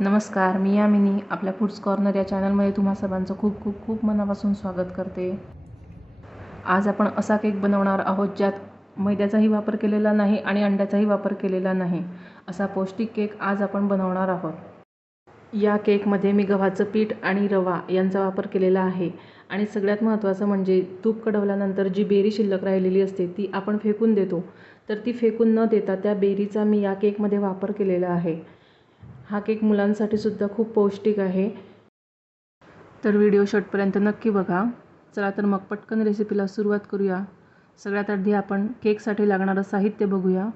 नमस्कार, मी यामिनी आपल्या foods corner या चॅनलमध्ये तुम्हा सर्वांचं खूप खूप खूप मनापासून स्वागत करते. आज आपण असा केक बनवणार आहोत ज्यात मैद्याचाही वापर केलेला नाही आणि अंड्याचाही वापर केलेला नाही. असा पौष्टिक केक आज आपण बनवणार आहोत. या केकमध्ये मी गव्हाचं पीठ आणि रवा यांचा वापर केलेला आहे आणि सगळ्यात महत्त्वाचं म्हणजे तूप कढवल्यानंतर जी बेरी शिल्लक राहिलेली असते ती आपण फेकून देतो, तर ती फेकून न देता त्या बेरीचा मी या केकमध्ये वापर केलेला आहे. हा केक मुलांसाठी सुद्धा खूप पौष्टिक आहे. तर व्हिडिओ शेवटपर्यंत नक्की बघा. चला तर मग पटकन रेसिपीला सुरुवात करूया. सगळ्यात आधी आपण केकसाठी लागणारं साहित्य बघूया.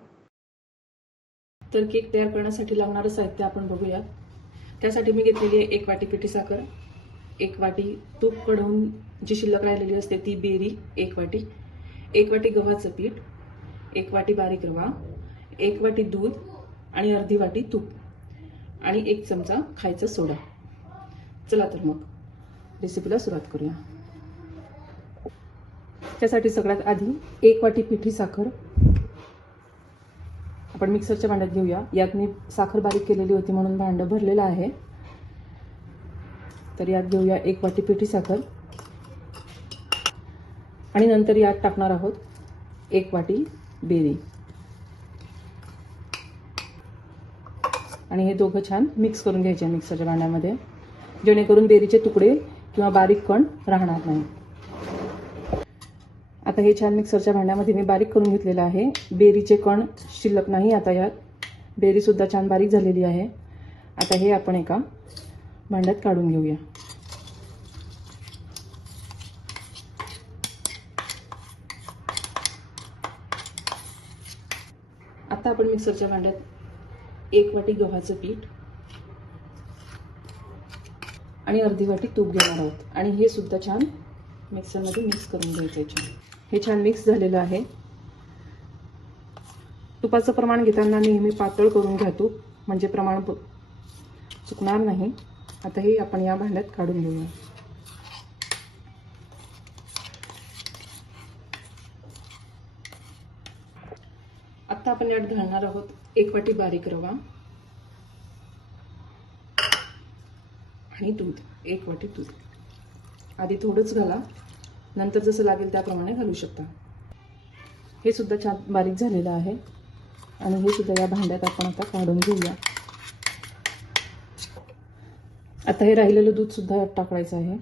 तर केक तयार करण्यासाठी लागणारं साहित्य आपण बघूया. त्यासाठी मी घेतलेली आहे 1 वाटी पिठी साखर, 1 वाटी तूप कढवून जी शिल्लक राहिलेली असते ती बेरी 1 वाटी, 1 वाटी गव्हाचं पीठ, 1 वाटी बारीक रवा, 1 वाटी दूध आणि अर्धी वाटी तूप आणि 1 चमचा खायचा सोडा. चला तर मग रेसिपीला सुरुवात करूया. त्यासाठी सगळ्यात आधी 1 वाटी पिठी साखर आपण मिक्सरच्या भांड्यात घेऊया. यात मी साखर बारीक केलेली होती म्हणून भांडं भरलेलं आहे. तर यात घेऊया 1 वाटी पिठी साखर आणि नंतर यात टाकणार आहोत 1 वाटी बेरी आणि हे दोघं छान मिक्स करून घ्यायचे मिक्सरच्या भांड्यामध्ये, जेणेकरून बेरीचे तुकडे किंवा बारीक कण राहणार नाही. आता हे छान मिक्सरच्या भांड्यामध्ये मी बारीक करून घेतलेलं आहे. बेरीचे कण शिल्लक नाही आता यात. बेरी सुद्धा छान बारीक झालेली आहे. आता हे आपण एका भांड्यात काढून घेऊया. आता आपण मिक्सरच्या भांड्यात 1 वाटी गव्हाचं पीठ आणि अर्धी वाटी तूप घेणार आहोत आणि हे सुद्धा छान मिक्सरमध्ये मिक्स करून घ्यायचे. हे छान मिक्स झालेलं आहे. तुपाचं प्रमाण घेताना नेहमी पातळ करून घ्या तूप, म्हणजे प्रमाण चुकणार नाही. आता हे आपण या भांड्यात काढून घेऊया. आता आपण यात घालणार आहोत 1 वाटी बारीक रवा आणि दूध, 1 वाटी दूध. आधी थोडंच घाला, नंतर जसं लागेल त्याप्रमाणे घालू शकता. हे सुद्धा छान बारीक झालेलं आहे आणि हे सुद्धा या भांड्यात आपण आता काढून घेऊया. आता हे राहिलेलं दूध सुद्धा यात टाकायचं आहे.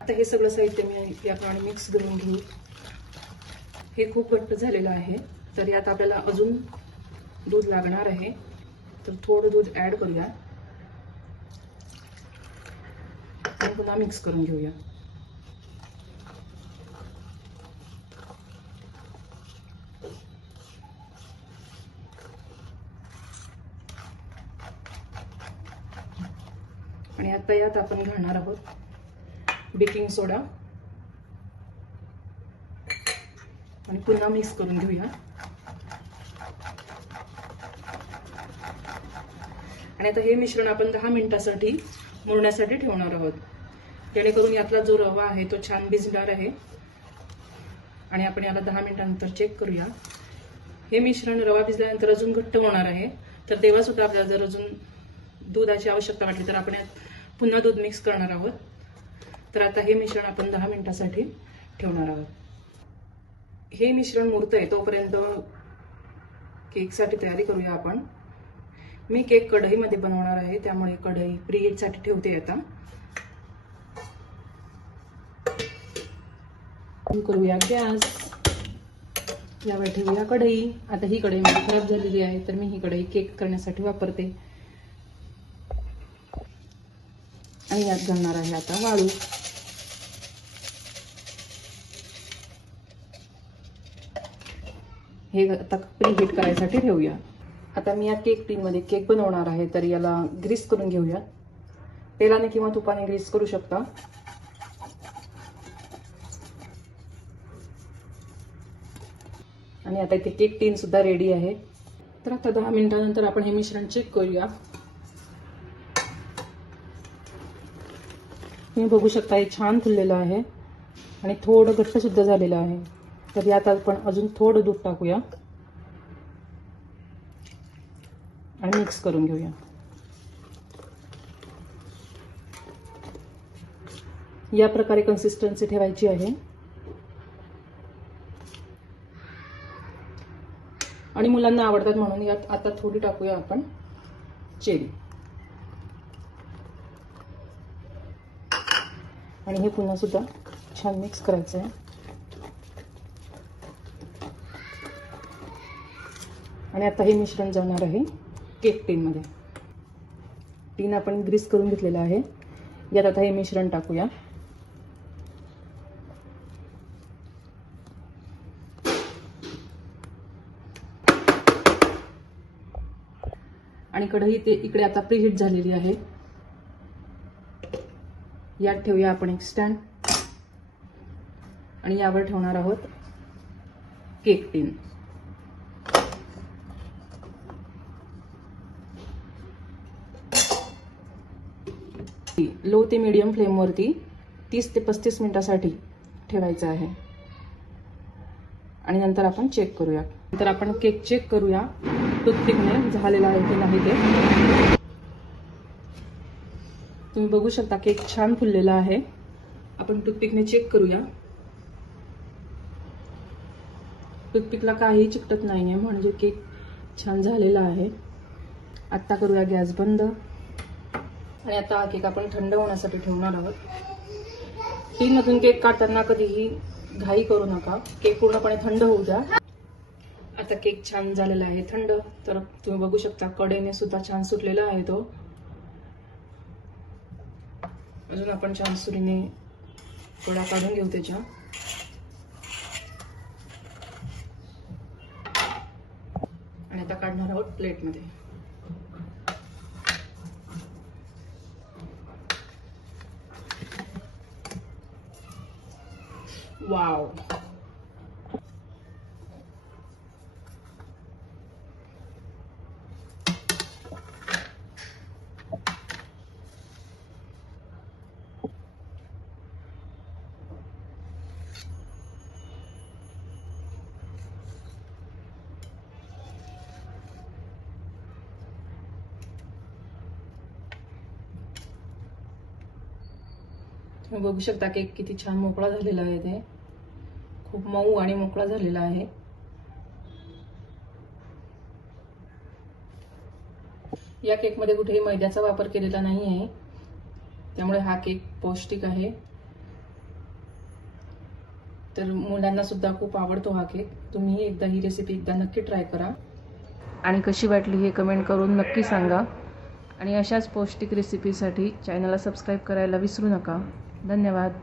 आता हे सगळं साहित्य मी याप्रमाणे मिक्स करून घेऊ. हे खूप घट्ट झालेलं आहे, तर यात आपल्याला अजून दूध लागणार आहे. तर थोडं दूध ॲड करूया आणि पुन्हा मिक्स करून घेऊया. आणि आता यात आपण घालणार आहोत बेकिंग सोडा आणि पुन्हा मिक्स करून घेऊया. आणि आता हे मिश्रण आपण 10 मिनिटांसाठी मुरण्यासाठी ठेवणार आहोत, जेणेकरून यातला जो रवा आहे तो छान भिजणार आहे. आणि आपण याला 10 मिनिटांनंतर चेक करूया. हे मिश्रण रवा भिजल्यानंतर अजून घट्ट होणार आहे, तर तेव्हा सुद्धा आपल्याला जर अजून दुधाची आवश्यकता वाटली तर आपण यात पुन्हा दूध मिक्स करणार आहोत. तर आता हे मिश्रण आपण 10 मिनिटांसाठी ठेवणार आहोत. हे मिश्रण मुरतंय तोपर्यंत केकसाठी तयारी करूया आपण. मी केक कढईमध्ये बनवणार आहे, त्यामुळे कढई प्रीहीटसाठी ठेवते. आता करूया गॅस. यावर ठेवूया कढई. आता ही कढई माझी खराब झालेली आहे, तर मी ही कढई केक करण्यासाठी वापरते. आणि यात घालणार आहे आता वाळू. हे आता प्रीहीट करायसाठी ठेवूया. आता मी या केक टीनमध्ये केक बनवणार आहे, तर याला ग्रीस करून घेऊया. तेलाने किंवा तुपाने ग्रीस करू शकता. आणि आता इथे केक टीन सुद्धा रेडी आहे. तर आता 10 मिनिटांनंतर आपण हे मिश्रण चेक करूया. तुम्ही बघू शकता हे छान फुललेलं आहे आणि थोडं घट्ट सुद्धा झालेलं आहे. तर यात आपण अजून थोडं दूध टाकूया आणि मिक्स करून घेऊया. या प्रकारे कन्सिस्टन्सी ठेवायची आहे. आणि मुलांना आवडतात म्हणून यात आता थोडी टाकूया आपण चेरी. आणि हे पुन्हा सुद्धा छान मिक्स करायचं आहे. आणि आता हे मिश्रण जाणार आहे केक टीनमध्ये. टीन आपण ग्रीस करून घेतलेलं आहे. यात आता हे मिश्रण टाकूया. आणि कढई ते इकडे आता प्रीहीट झालेली आहे. यात ठेवूया आपण एक स्टँड आणि यावर ठेवणार आहोत केक टीन. लो ते मीडियम फ्लेमवरती 30 ते 35 मिनिटासाठी ठेवायचं आहे. आणि नंतर आपण चेक करूया. नंतर आपण केक चेक करूया टूथपिकने झालेला आहे की नाही ते. तुम्ही बघू शकता केक छान फुललेला आहे. आपण टूथपिकने चेक करूया. टूथपिकला काहीही चिकटत नाहीये म्हणजे केक छान झालेला आहे. आता करूया गॅस बंद. आणि आता हा केक आपण थंड होण्यासाठी ठेवणार आहोत. टीनमधून केक काढताना कधीही घाई करू नका. केक पूर्णपणे थंड होऊ द्या. आता केक छान झालेला आहे थंड. तर तुम्ही बघू शकता कडेने सुद्धा छान सुटलेला आहे तो. अजून आपण छान सुरीने कडा काढून घेऊ त्याच्या. आणि आता काढणार आहोत प्लेटमध्ये. वाव. तुम्ही बघू शकता केक किती छान मोकळा झालेला आहे. ते खूप मऊ आणि मोकळा झालेला आहे. या केकमध्ये कुठेही मैद्याचा वापर केलेला नाही आहे, त्यामुळे हा केक पौष्टिक आहे. तर मुलांना सुद्धा खूप आवडतो हा केक. तुम्ही एकदा ही रेसिपी नक्की ट्राय करा. आणि कशी वाटली हे कमेंट करून नक्की सांगा. आणि अशाच पौष्टिक रेसिपीसाठी चॅनलला सबस्क्राईब करायला विसरू नका. धन्यवाद.